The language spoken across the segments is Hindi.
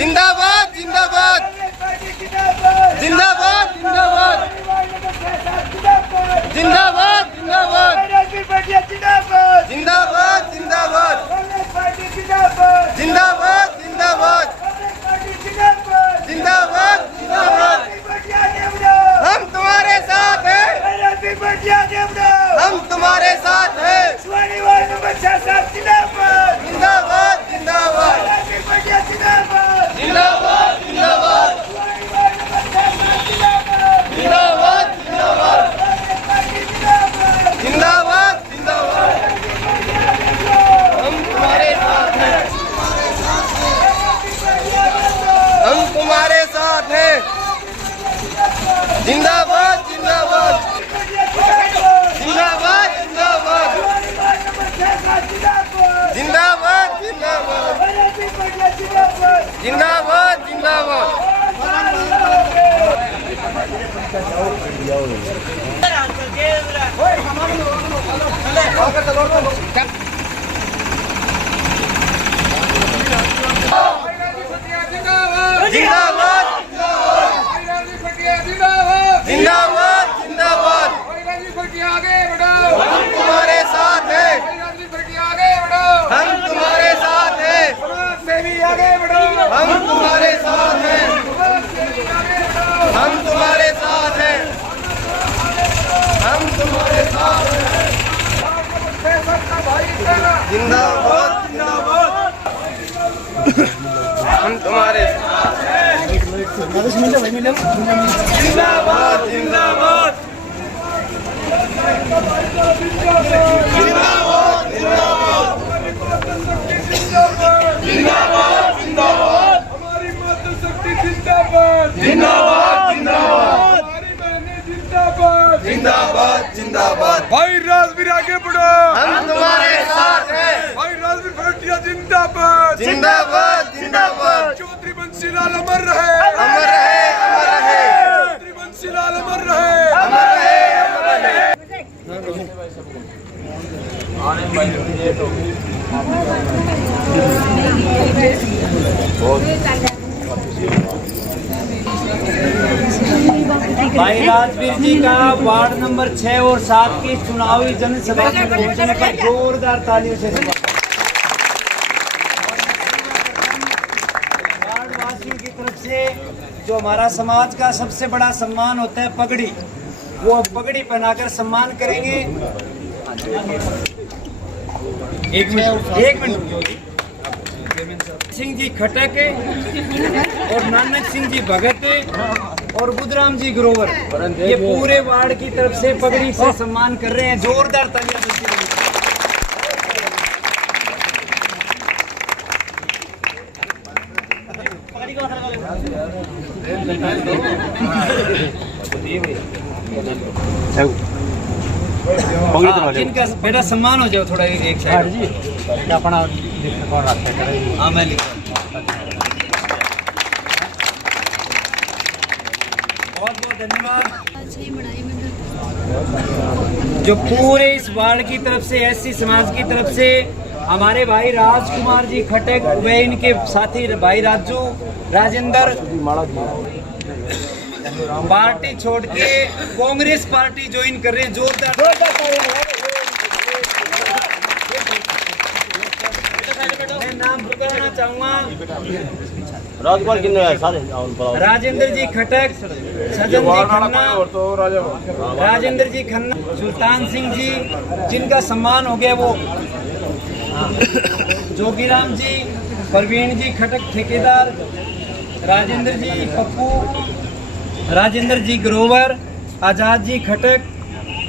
जिंदाबाद जिंदाबाद जिंदाबाद जिंदाबाद जिंदाबाद जिंदाबाद जिंदाबाद जिंदाबाद जिंदाबाद जिंदाबाद जिंदाबाद जिंदाबाद हम तुम्हारे साथ हैं, हम तुम्हारे साथ हैं। जिंदाबाद जिंदाबाद जिंदाबाद जिंदाबाद जिंदाबाद जिंदाबाद जिंदाबाद जिंदाबाद जिंदाबाद हम तुम्हारे साथ हैं, हम तुम्हारे साथ हैं। जिंदाबाद जिंदाबाद जिंदाबाद जिंदाबाद जिंदाबाद जिंदाबाद जिंदाबाद जिंदाबाद जिंदाबाद जिंदाबाद जिंदाबाद हम तुम्हारे साथ हैं, हम तुम्हारे साथ हैं, हम तुम्हारे साथ हैं, हम तुम्हारे साथ हैं, हम तुम्हारे साथ हैं। जिंदाबाद जिंदाबाद हम तुम्हारे साथ हैं। जिंदाबाद जिंदाबाद जिंदाबाद जिंदाबाद जिंदाबाद जिंदाबाद हमारी मातृशक्ति जिंदाबाद जिंदाबाद जिंदाबाद हमारी बहनें जिंदाबाद जिंदाबाद जिंदाबाद भाई राजवीर आगे बढ़ो, हम तुम्हारे साथ हैं। भाई राजवीर भटिया जिंदाबाद जिंदाबाद जिंदाबाद चौधरी बंसीलाल अमर रहे, अमर रहे, अमर रहे, चौधरी बंसीलाल अमर रहे, अमर रहे, अमर रहे। भाई राजवीर जी का वार्ड नंबर 6 और 7 की चुनावी जनसभा में पहुंचने पर जोरदार तालियों से वार्ड वासियों की तरफ से जो हमारा समाज का सबसे बड़ा सम्मान होता है पगड़ी, वो पगड़ी पहनाकर सम्मान करेंगे। एक मिनट सिंह जी खटक और नानक सिंह जी भगत और बुधराम जी ग्रोवर, ये पूरे वार्ड की तरफ से पगड़ी से सम्मान कर रहे हैं। जोरदार तालियां बजती रहेंगी। जिनका बेटा सम्मान हो जाओ थोड़ा एक साइड जी अपना हाँ मैं लिख बहुत बहुत धन्यवाद। जो पूरे इस वार्ड की तरफ से एससी समाज की तरफ से हमारे भाई राजकुमार जी खटक व इनके साथी भाई राजू राजेंद्र पार्टी छोड़ के कांग्रेस पार्टी ज्वाइन कर रहे हैं। जोरदार मैं नाम बताना चाहूँगा। राजेंद्र जी खटक, सजन जी खन्ना, राजेंद्र जी खन्ना, सुल्तान सिंह जी जिनका सम्मान हो गया, वो जोगीराम जी, प्रवीण जी खटक ठेकेदार, राजेंद्र जी पप्पू, राजेंद्र जी ग्रोवर, आजाद जी खटक,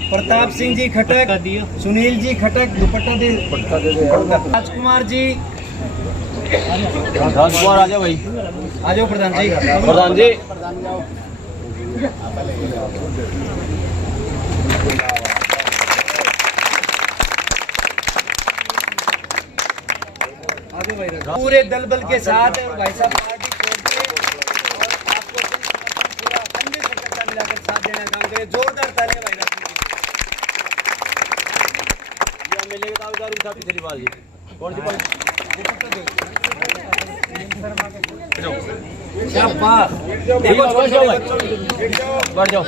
प्रताप सिंह जी खटक, सुनील जी खटक, दुपट्टा दे राजकुमार जी, राजकुमार आ जाओ भाई, आ जाओ प्रधान जी, प्रधान जी पूरे दल बल के साथ और भाई साहब पार्टी छोड़ के और आपको पूरा कंधे से कंधा मिलाकर साथ देना काम करे। जोरदार तालियां भाई साहब। मिलेगा पिछली बार जी शाबाश। बढ़ जाओ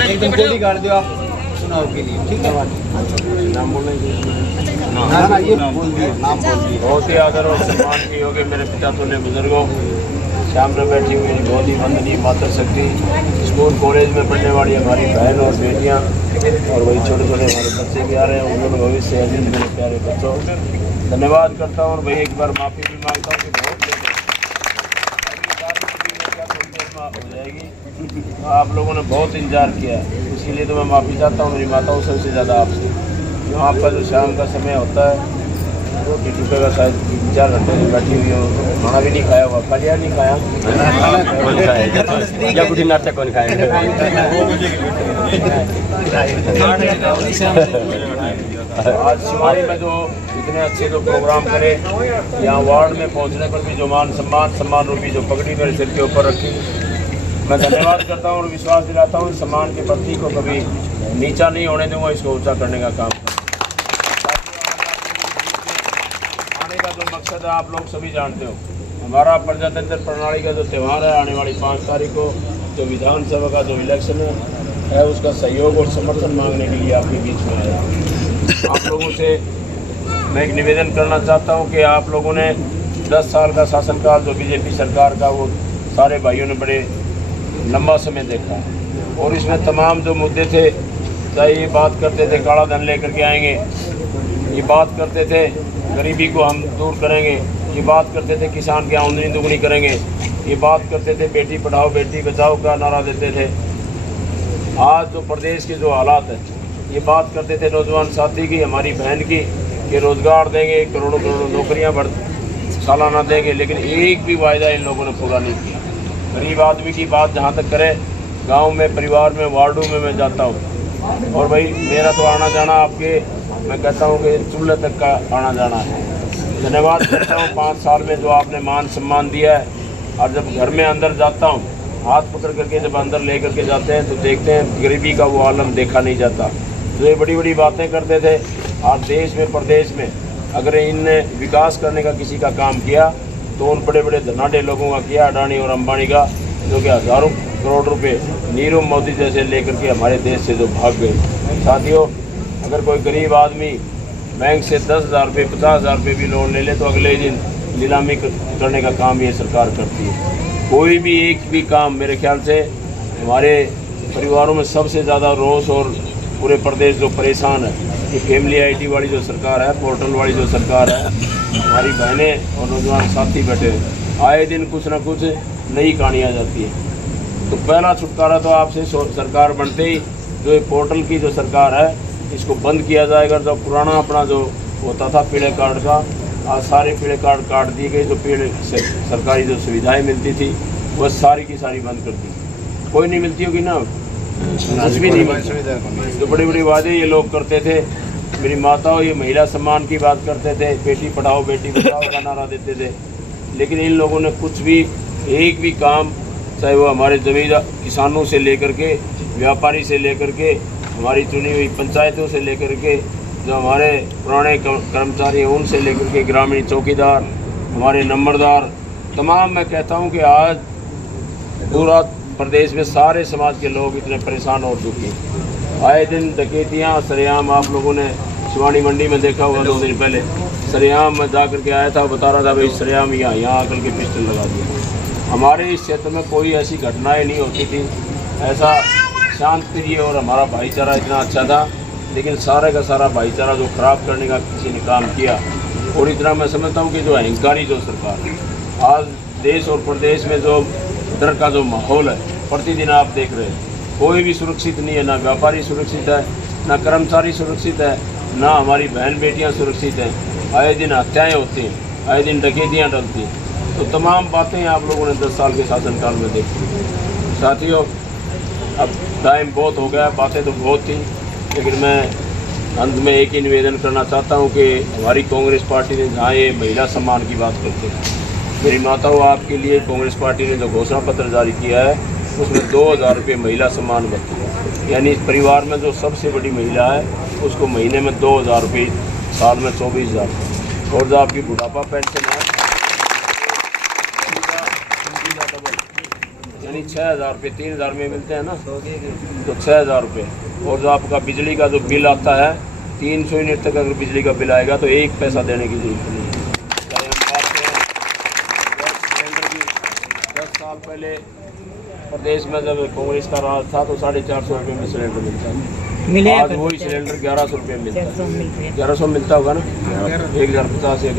एकदम गोली गाड़ दो आप चुनाव के लिए, ठीक है? नाम बोलेंगे। हाँ, ये बोल दिए, नाम बोल दिए। बहुत ही आदर और सम्मान की होगी मेरे पिता तुल्य बुजुर्गों, सामने बैठी हुई मेरी बहुत ही वंदनीय माता शक्ति, स्कूल कॉलेज में पढ़ने वाली हमारी बहन और बेटियां, और वही छोटे छोटे हमारे बच्चे भी आ रहे हैं, उन्होंने भविष्य है जिन मेरे प्यारे बच्चों, धन्यवाद करता हूँ। और वही एक बार माफ़ी भी मांगता हूँ कि बहुत लेट हो जाएगी, आप लोगों ने बहुत इंतजार किया है, इसीलिए तो मैं माफ़ी चाहता हूँ मेरी माताओं सबसे ज़्यादा आपसे। जो आपका जो शाम का समय होता है रोटी टुके का शायद 4 घंटे से बैठी हुई हो, खाना भी नहीं खाया हुआ, खलिया नहीं खाया, या बुढ़ी नाटक कौन खाएंगे? आज शिवानी में जो इतने अच्छे जो प्रोग्राम करे, यहाँ वार्ड में पहुँचने पर भी जो मान सम्मान रूपी जो पगड़ी मेरे सिर के ऊपर रखी, मैं धन्यवाद करता हूँ और विश्वास दिलाता हूँ सम्मान के प्रति को कभी नीचा नहीं होने दूंगा, इसको ऊंचा करने का काम आने का जो मकसद है आप लोग सभी जानते हो। हमारा प्रजातंत्र प्रणाली का जो त्यौहार है आने वाली 5 तारीख को, जो विधानसभा का जो इलेक्शन है उसका सहयोग और समर्थन मांगने के लिए आपके बीच में आया। आप लोगों से मैं एक निवेदन करना चाहता हूं कि आप लोगों ने 10 साल का शासनकाल जो बीजेपी सरकार का, वो सारे भाइयों ने बड़े लंबा समय देखा, और इसमें तमाम जो मुद्दे थे, चाहे ये बात करते थे काला धन लेकर के आएंगे, ये बात करते थे गरीबी को हम दूर करेंगे, ये बात करते थे किसान की आमदनी दुगनी करेंगे, ये बात करते थे बेटी पढ़ाओ बेटी बचाओ का नारा देते थे। आज जो प्रदेश के जो हालात है, ये बात करते थे नौजवान साथी की, हमारी बहन की, कि रोज़गार देंगे, करोड़ों करोड़ों नौकरियां सालाना देंगे, लेकिन एक भी वायदा इन लोगों ने पूरा नहीं किया। गरीब आदमी की बात जहाँ तक करे, गांव में, परिवार में, वार्डों में मैं जाता हूँ, और भाई मेरा तो आना जाना आपके, मैं कहता हूँ कि चूल्हे तक का आना जाना है। धन्यवाद करता हूँ 5 साल में जो आपने मान सम्मान दिया है, और जब घर में अंदर जाता हूँ, हाथ पकड़ करके जब अंदर ले करके जाते हैं तो देखते हैं गरीबी का वो आलम देखा नहीं जाता। तो ये बड़ी बड़ी बातें करते थे, आज देश में प्रदेश में अगर इनने विकास करने का किसी का काम किया तो उन बड़े बड़े धनाढ़े लोगों का किया, अडानी और अंबानी का, जो कि हज़ारों करोड़ रुपए नीरव मोदी जैसे लेकर के हमारे देश से जो भाग गए। साथियों, अगर कोई गरीब आदमी बैंक से 10,000 रुपये 50,000 रुपये भी लोन ले ले तो अगले दिन नीलामी करने का काम ये सरकार करती है। कोई भी एक भी काम, मेरे ख्याल से हमारे परिवारों में सबसे ज़्यादा रोष और पूरे प्रदेश जो परेशान है, ये फैमिली आईडी वाली जो सरकार है, पोर्टल वाली जो सरकार है, हमारी बहनें और नौजवान साथी बैठे आए दिन कुछ ना कुछ नई कहानी आ जाती है। तो पहला छुटकारा तो आपसे सरकार बनते ही जो ये पोर्टल की जो सरकार है, इसको बंद किया जाएगा। जो पुराना अपना जो होता था पीले कार्ड का, आज सारे पीले कार्ड काट दिए गए, जो पीले सरकारी जो सुविधाएं मिलती थी वह सारी की सारी बंद कर दी। कोई नहीं मिलती होगी ना, कुछ भी नहीं मिलती। जो बड़े बड़े वादे ये लोग करते थे, मेरी माताओं ये महिला सम्मान की बात करते थे, बेटी पढ़ाओ बेटी बचाओ का नारा देते थे, लेकिन इन लोगों ने कुछ भी एक भी काम, चाहे वो हमारे जमींदार किसानों से लेकर के, व्यापारी से लेकर के, हमारी चुनी हुई पंचायतों से लेकर के, जो हमारे पुराने कर्मचारी हैं उनसे लेकर के, ग्रामीण चौकीदार, हमारे नंबरदार, तमाम मैं कहता हूं कि आज पूरा प्रदेश में सारे समाज के लोग इतने परेशान और दुखी। आए दिन डकैतियाँ सरेआम, आप लोगों ने शिवानी मंडी में देखा हुआ 2 दिन पहले, सरेआम में जा कर के आया था, बता रहा था भाई सरेआम यहाँ आकर के पिस्टल लगा दिया। हमारे इस क्षेत्र में कोई ऐसी घटनाएँ नहीं होती थी, ऐसा शांत प्रिय और हमारा भाईचारा इतना अच्छा था, लेकिन सारे का सारा भाईचारा जो खराब करने का किसी ने काम किया। और इतना मैं समझता हूँ कि जो अहंकारी जो सरकार है, आज देश और प्रदेश में जो डर का जो माहौल है प्रतिदिन आप देख रहे हैं, कोई भी सुरक्षित नहीं है, ना व्यापारी सुरक्षित है, ना कर्मचारी सुरक्षित है, ना हमारी बहन बेटियाँ सुरक्षित हैं। आए दिन हत्याएँ होती हैं, आए दिन डकैतियाँ डलती हैं। तो तमाम बातें आप लोगों ने 10 साल के शासनकाल में देखी। साथियों, अब टाइम बहुत हो गया, बातें तो बहुत थी, लेकिन मैं अंत में एक ही निवेदन करना चाहता हूं कि हमारी कांग्रेस पार्टी ने जहां ये महिला सम्मान की बात करते हैं, मेरी माताओं आपके लिए कांग्रेस पार्टी ने जो घोषणा पत्र जारी किया है उसमें 2,000 रुपये महिला सम्मान भत्ते, यानी इस परिवार में जो सबसे बड़ी महिला है उसको महीने में 2,000 रुपये साल में 24,000। और जो आपकी बुढ़ापा पेंशन है यानी 6,000 रुपये, 3,000 में मिलते हैं ना, तो 6,000 रुपये। और जो आपका बिजली का जो बिल आता है 300 यूनिट तक अगर बिजली का बिल आएगा तो 1 पैसा देने की जरूरत नहीं है। चाहे हम बात करें गैस सिलेंडर की, 10 साल पहले प्रदेश में जब कांग्रेस का राज था तो 450 रुपये में सिलेंडर मिलता था। आज वही सिलेंडर 1100 रुपये मिलता है। 1100 मिलता होगा ना, 1050 या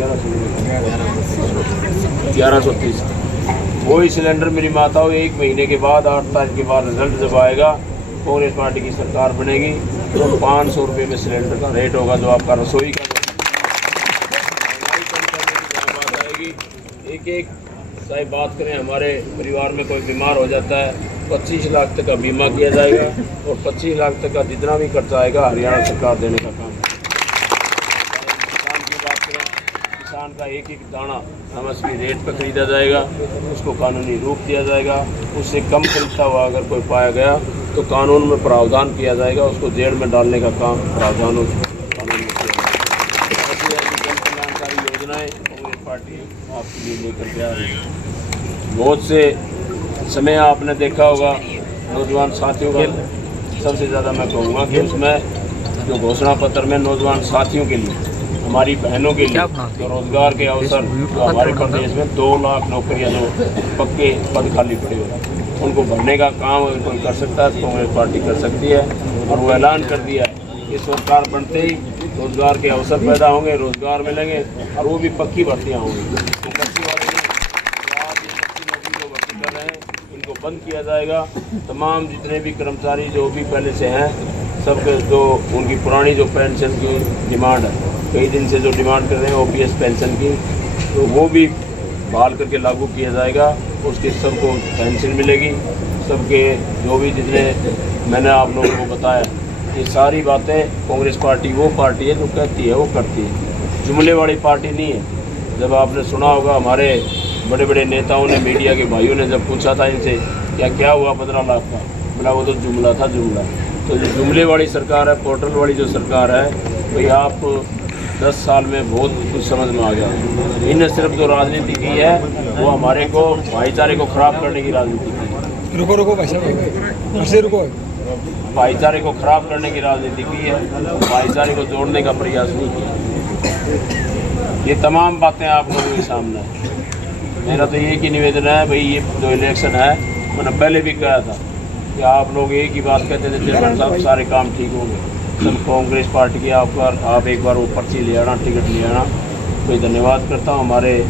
1130। वही सिलेंडर मेरी माताओं 1 महीने के बाद 8 तारीख के बाद रिजल्ट जब आएगा, कांग्रेस पार्टी की सरकार बनेगी तो 500 रुपये में सिलेंडर का रेट होगा। जो आपका रसोई का महंगाई कम करने की बात आएगी। एक चाहे बात करें, हमारे परिवार में कोई बीमार हो जाता है 25 लाख तक का बीमा किया जाएगा और 25 लाख तक का जितना भी खर्चा आएगा हरियाणा सरकार देने का काम है। किसान की बात करें, किसान का एक दाना MSP रेट पर खरीदा जाएगा, उसको कानूनी रूप दिया जाएगा। उससे कम खरीदता हुआ अगर कोई पाया गया तो कानून में प्रावधान किया जाएगा, उसको जेल में डालने का काम प्रावधान कानून में किया जाएगा। ऐसी जन कल्याणकारी योजनाएँ कांग्रेस पार्टी आपके लिए लेकर के आ रही है। बहुत से समय आपने देखा होगा नौजवान साथियों का, सबसे ज़्यादा मैं कहूँगा कि उसमें जो घोषणा पत्र में नौजवान साथियों के लिए, हमारी बहनों के लिए जो रोजगार के अवसर, जो हमारे प्रदेश में 2 लाख नौकरियां जो पक्के पद खाली पड़े हुए हैं, उनको भरने का काम अगर कोई कर सकता है तो कांग्रेस पार्टी कर सकती है। और वो ऐलान कर दिया है कि सरकार बनते ही रोजगार के अवसर पैदा होंगे, रोजगार मिलेंगे और वो भी पक्की भर्तियाँ होंगी। तो भर्ती वाले आज ये पक्की नौकरी जो भर्ती कर रहे हैं इनको बंद किया जाएगा। तमाम जितने भी कर्मचारी जो भी पहले से हैं, सब जो उनकी पुरानी जो पेंशन की डिमांड है, कई दिन से जो डिमांड कर रहे हैं OPS पेंशन की, तो वो भी बहाल करके लागू किया जाएगा। उसके सबको पेंशन मिलेगी। सबके जो भी जितने मैंने आप लोगों को बताया, ये सारी बातें कांग्रेस पार्टी वो पार्टी है जो कहती है वो करती है, जुमले वाली पार्टी नहीं है। जब आपने सुना होगा हमारे बड़े बड़े नेताओं ने, मीडिया के भाइयों ने जब पूछा था इनसे क्या हुआ 15 लाख का, बोला वो तो जुमला था, जुमला। तो जो जुमले वाली सरकार है, पोर्टल वाली जो सरकार है, भाई आप 10 साल में बहुत कुछ समझ में आ गया। इन्हें सिर्फ जो राजनीति की है वो हमारे को भाईचारे को खराब करने की राजनीति की है। रुको भाई साहब, रुको। भाईचारे को खराब करने की राजनीति की है, भाईचारे को जोड़ने का प्रयास नहीं किया। ये तमाम बातें आप लोगों के सामने है। मेरा तो एक ही निवेदन है भाई, ये जो इलेक्शन है मैंने पहले भी कहा था कि आप लोग एक ही बात कहते थे चेयरमैन साहब सारे काम ठीक होंगे। सब कांग्रेस पार्टी के आप एक बार वो पर्ची ले आना, टिकट ले आना। तो धन्यवाद करता हूँ हमारे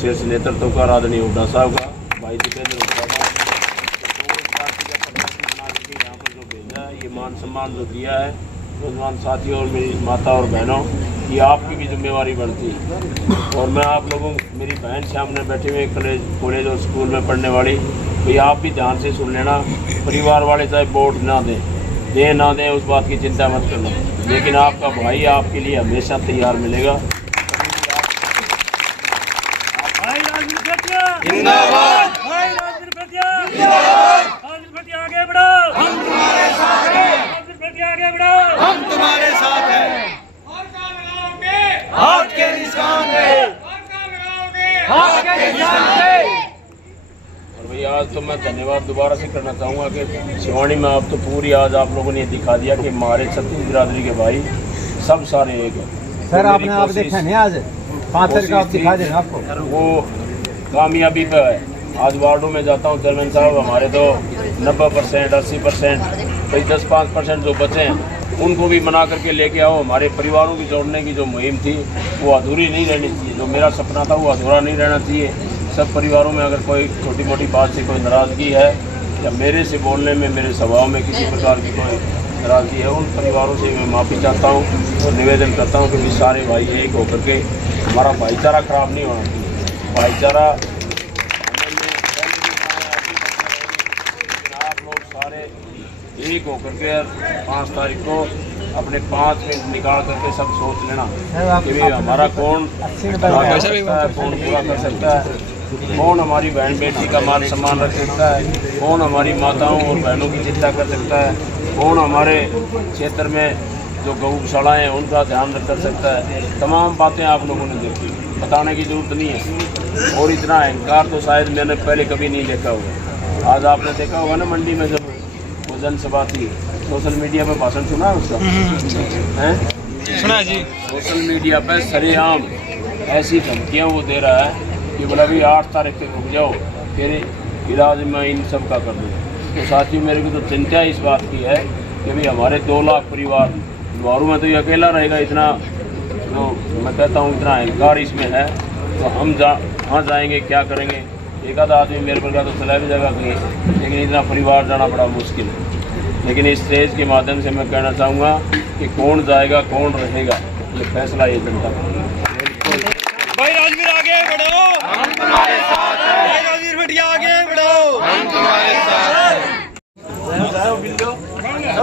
शीर्ष नेतृत्व का, आदरणीय हुड्डा साहब का, भाई दीपेंद्र हुड्डा साहब, कांग्रेस पार्टी का प्रत्याशी बना करके यहाँ पर जो भेजा है, ये मान सम्मान जो दिया है, नौजवान साथियों और मेरी माता और बहनों, ये आपकी भी जिम्मेवारी बढ़ती है। और मैं आप लोगों, मेरी बहन सामने बैठे हुए कॉलेज और स्कूल में पढ़ने वाली, भाई आप भी ध्यान से सुन लेना। परिवार वाले चाहे वोट ना दें उस बात की चिंता मत करना, लेकिन आपका भाई आपके लिए हमेशा तैयार मिलेगा। जिंदाबाद, आगे बढ़ो, हम तुम्हारे साथ हैं, आगे बढ़ो, हम तुम्हारे साथ हैं। और काम लगाओगे, हाथ के निशान पे, और काम लगाओगे, हाथ के निशान पे। और भैया आज तो मैं धन्यवाद दोबारा से करना चाहूँगा कि शिवानी में आप तो पूरी आज आप लोगों ने दिखा दिया कि हमारे छत्तीस बिरादरी के भाई सब सारे एक हैं। सर आपने आप देखा नहीं आज 5 तारीख का आप दिखा देना आपको, वो कामयाबी पे है। आज वार्डों में जाता हूँ चेयरमैन साहब, हमारे तो 90%, 80%, भाई 10-5% जो बचे हैं उनको भी मना करके लेके आओ। हमारे परिवारों की जोड़ने की जो मुहिम थी वो अधूरी नहीं रहनी चाहिए। जो मेरा सपना था वो अधूरा नहीं रहना चाहिए। सब परिवारों में अगर कोई छोटी मोटी बात से कोई नाराज़गी है या मेरे से बोलने में, मेरे स्वभाव में किसी प्रकार की कोई नाराज़गी है, उन परिवारों से मैं माफ़ी चाहता हूँ और निवेदन करता हूँ कि सारे भाई एक होकर के हमारा भाईचारा खराब नहीं होना चाहिए। भाईचारा आप लोग सारे एक होकर के 5 तारीख को अपने 5 मिनट निकाल करके सब सोच लेना कि हमारा कौन कौन पूरा कर सकता है, कौन हमारी बहन बेटी का मान सम्मान रख सकता है, कौन हमारी माताओं और बहनों की चिंता कर सकता है, कौन हमारे क्षेत्र में जो गौशालाएँ हैं उनका ध्यान कर सकता है। तमाम बातें आप लोगों ने देखी, बताने की ज़रूरत नहीं है। और इतना अहंकार तो शायद मैंने पहले कभी नहीं देखा होगा। आज आपने देखा होगा ना मंडी में जब वो जनसभा थी, सोशल मीडिया पर भाषण सुना है उसका? हैं? सुना जी। सोशल मीडिया पर सरेआम ऐसी धमकियाँ वो दे रहा है कि बोला भी 8 तारीख तक रुक जाओ, फिर इलाज मैं इन सब का कर दूँगा। तो साथियों, मेरे को तो चिंता इस बात की है कि भाई हमारे 2 लाख परिवार द्वारों में तो ये अकेला रहेगा। इतना तो मैं कहता हूँ इतना अहंकार इसमें है, तो हम कहाँ जाएंगे, क्या करेंगे? एक आधा आदमी मेरे पर का तो चला भी जाएगा कहीं, लेकिन इतना परिवार जाना बड़ा मुश्किल है। लेकिन इस स्टेज के माध्यम से मैं कहना चाहूँगा कि कौन जाएगा कौन रहेगा, ये फैसला ये जनता का। भाई राजवीर आगे बढ़ो, हम तुम्हारे साथ हैं। भाई राजवीर बिटिया आगे बढ़ो, हम तुम्हारे साथ हैं।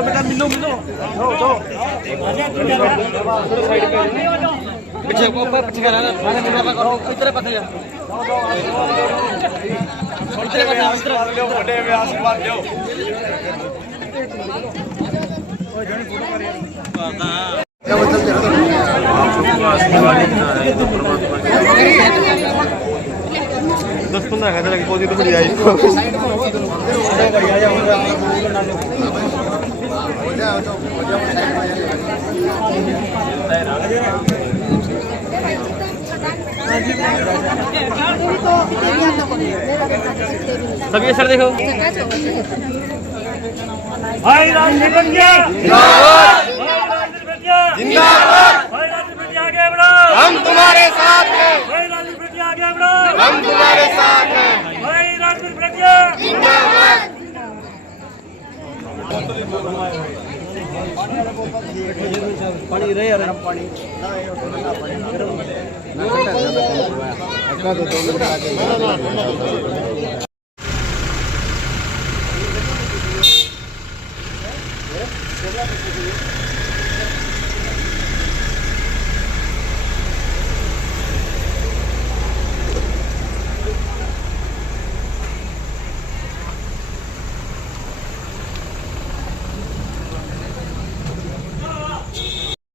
बेटा मिलो पीछे पीछे करो इधर पकड़ लिया बड़े में आशीर्वाद दो। आशीर्वाद इतना है तो परमात्मा की 10-15 हजार की पौधी तो बढ़िया है। तब ये सर देखो भाई राजवीर बिटिया जिंदाबाद, भाई राजवीर बिटिया जिंदाबाद, भाई राजवीर बिटिया आगे बढ़ो, हम तुम्हारे साथ हैं। भाई राजवीर बिटिया आगे बढ़ो, हम तुम्हारे साथ हैं। भाई राजवीर बिटिया जिंदाबाद। पानी रहे यार पानी